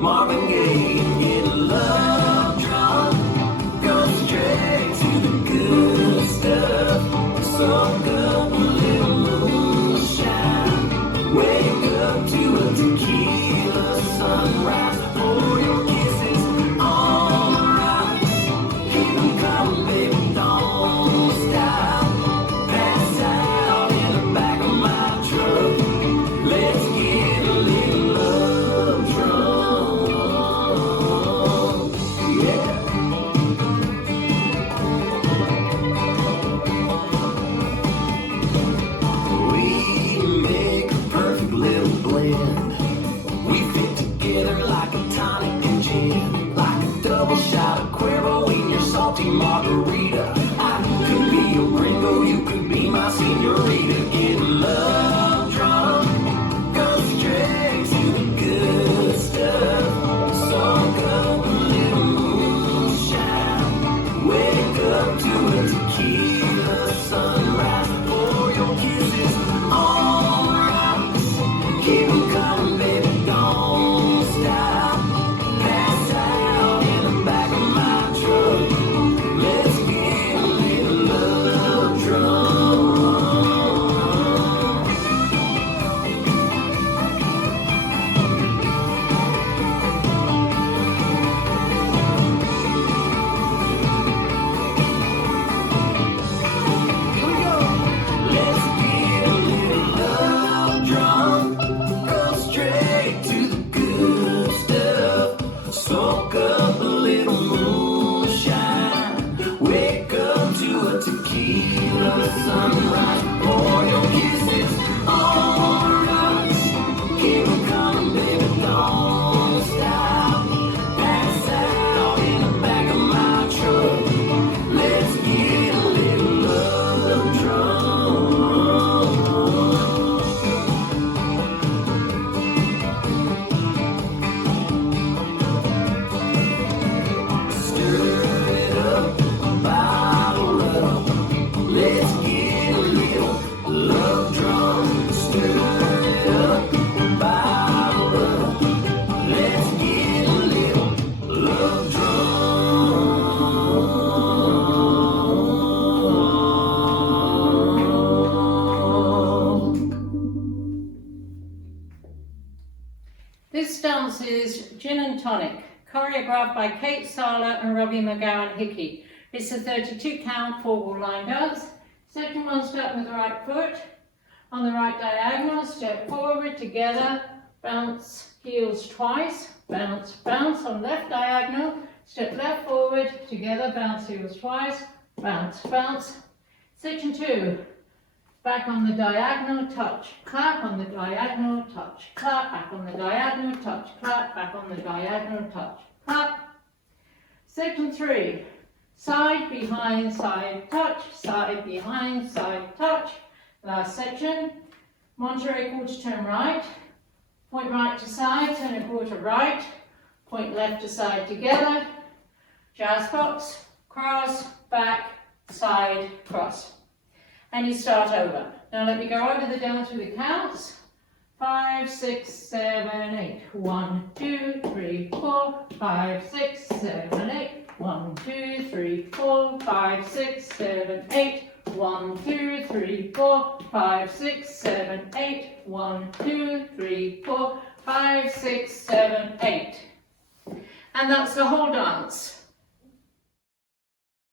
Marvin Gaye, get love drunk, go straight to the good stuff. Soak up a little moonshine, wake up to a tequila sunrise. Pour your kisses on the rocks, keep them coming, baby, don't stop. Pass out in the back of my truck, let's get a little love drunk. We fit together like a tonic and gin, like a double shot of Cuervo in your salty margarita. I could be your gringo, you could be my senorita. Get love drunk, go straight to the good stuff. Soak up a little moonshine, wake up to a tequila sunrise. Pour your kisses on the rocks, keep them coming, baby, don't stop. Pass out in the back of my truck, let's get a little love drunk. Here we go. Let's get a little love drunk, go straight to the good stuff. Soak up a little moonshine, wake up to a tequila sunrise. Pour your kisses on the rocks, keep them coming, baby, don't stop. Pass out in the back of my truck, let's get a little love drunk. Stir it up, bottle up, let's get a little love drunk. Stir it up, bottle up, let's get a little love drunk. This dance is Gin and Tonic, choreographed by Kate Sala and Robbie McGowan Hickey. It's a 32 count 4-ball line dance. Section 1, step with the right foot. On the right diagonal, step forward together, bounce heels twice, bounce, bounce. On left diagonal, step left forward together, bounce heels twice, bounce, bounce. Section 2, back on the diagonal, touch, clap on the diagonal, touch, clap, back on the diagonal, touch, clap, back on the diagonal, touch, clap. Section 3, side, behind, side, touch, side, behind, side, touch. Last section, Monterey quarter turn right, point right to side, turn a quarter right, point left to side together, jazz box, cross, back, side, cross. And you start over. Now let me go over the dance with the counts. 5, 6, 7, 8. 1, 2, 3, 4, 5, 6, 7, 8. 1, 2, 3, 4, 5, 6, 7, 8. 1, 2, 3, 4, 5, 6, 7, 8. 1, 2, 3, 4, 5, 6, 7, 8. And that's the whole dance.